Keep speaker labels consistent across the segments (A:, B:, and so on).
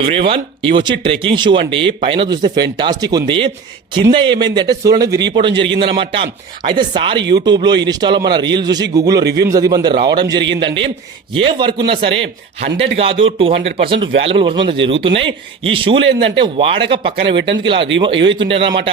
A: Everyone ఇవి వచ్చి trekking shoe అండి. పైన చూస్తే ఫెంటాస్టిక్ ఉంది. కింద ఏమైంది అంటే సూర్యుని విరిగిపోవడం జరిగిందనమాట అయితే సార్ యూట్యూబ్లో ఇన్స్టాలో మన రీల్ చూసి గూగుల్లో రివ్యూస్ అది మంది రావడం జరిగిందండి. ఏ వర్క్ ఉన్నా సరే హండ్రెడ్ కాదు two hundred percent valuable work మంది జరుగుతున్నాయి. ఈ షూలు ఏంటంటే వాడక పక్కన పెట్టేందుకు ఇలా ఏవైతుండే అనమాట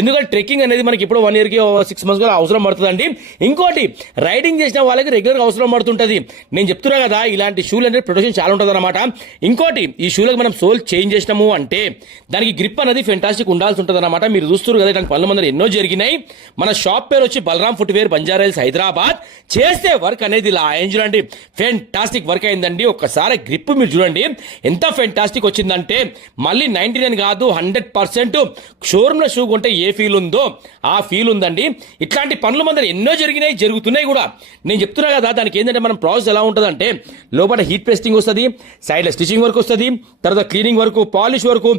A: ఎందుకంటే ట్రెక్కింగ్ అనేది మనకి ఇప్పుడు వన్ ఇయర్కి సిక్స్ మంత్స్ కూడా అవసరం పడుతుందండి. ఇంకోటి రైడింగ్ చేసిన వాళ్ళకి రెగ్యులర్గా అవసరం పడుతుంటుంది. నేను చెప్తున్నా కదా ఇలాంటి షూలు అంటే ప్రొటెక్షన్ చాలా ఉంటుంది ఇంకోటి ఈ షూలకు మనం సోల్ చేంజ్ చేసినాము అంటే దానికి గ్రిప్ అనేది ఫెంటాస్టిక్ ఉండాల్సి ఉంటుంది అనమాట మీరు చూస్తారు కదా ఇలాంటి పనుల మంది ఎన్నో జరిగినాయి. మన షాప్ పేరు వచ్చి బలరామ్ ఫుట్వేర్ బంజారాయిల్స్ హైదరాబాద్. చేస్తే వర్క్ అనేది ఇలా ఏం చూడండి ఫెంటాస్టిక్ వర్క్ అయిందండి. ఒక్కసారి గ్రిప్ మీరు చూడండి ఎంత ఫెంటాస్టిక్ వచ్చిందంటే మళ్ళీ నైన్టీ నైన్ కాదు హండ్రెడ్ పర్సెంట్ షోరూమ్ షూ కొంటే ఏ ఫీల్ ఉందో ఆ ఫీల్ ఉందండి. ఇట్లాంటి పనులు మన ఎన్నో జరిగినాయి జరుగుతున్నాయి కూడా. నేను చెప్తున్నా కదా దానికి ఏంటంటే మనం ప్రాసెస్ ఎలా ఉంటుందంటే లోపల హీట్ పేస్టింగ్ వస్తుంది సైడ్ స్టిచింగ్ వర్క్ వస్తుంది తర్వాత క్లీనింగ్ వరకు పాలిష్ వరకు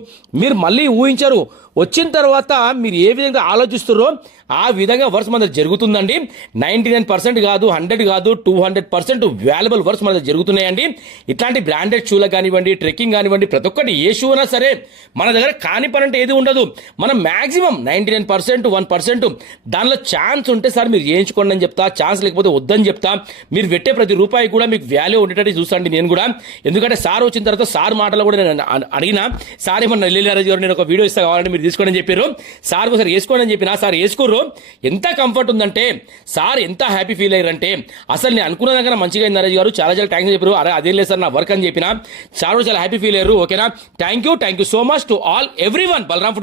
A: మీరు మళ్ళీ ఊహించరు. వచ్చిన తర్వాత మీరు ఏ విధంగా ఆలోచిస్తారో ఆ విధంగా వర్క్స్ మన జరుగుతుందండి. నైంటీ నైన్ పర్సెంట్ కాదు హండ్రెడ్ కాదు two hundred percent valuable works మన జరుగుతున్నాయండి. ఇట్లాంటి బ్రాండెడ్ షూలకు కానివ్వండి ట్రెక్కింగ్ కానివ్వండి ప్రతి ఒక్కటి ఏ షూ అయినా సరే మన దగ్గర కాని పని అంటే ఏది ఉండదు. మనం maximum ninety nine percent one percent దానిలో ఛాన్స్ ఉంటే సార్ మీరు చేయించుకోండి అని చెప్తా ఛాన్స్ లేకపోతే వద్దని చెప్తా. మీరు పెట్టే ప్రతి రూపాయి కూడా మీకు వాల్యూ ఉండేటట్టు చూసండి నేను కూడా. ఎందుకంటే సార్ వచ్చిన తర్వాత సార్ మాటలు కూడా నేను అడిగినా సార్ ఏమన్నా నెల్లి గారు నేను ఒక వీడియో ఇస్తా కావాలంటే మీరు తీసుకోండి చెప్పారు. సార్ ఒకసారి వేసుకోండి అని చెప్పిన సార్ వేసుకోరు ఎంత కంఫర్ట్ ఉందంటే సార్ ఎంత హ్యాపీ ఫీల్ అయ్యారంటే అసలు నేను అనుకున్న దగ్గర మంచిగా అయింది నరేష్ గారు. చాలా చాలా థ్యాంక్స్ చెప్పారు. అరే అదేం లేదు సార్ నా వర్క్ అని చెప్పిన. సార్ కూడా చాలా హ్యాపీ ఫీల్ అయ్యారు. ఓకేనా? Thank you thank you so much to all everyone Balaram food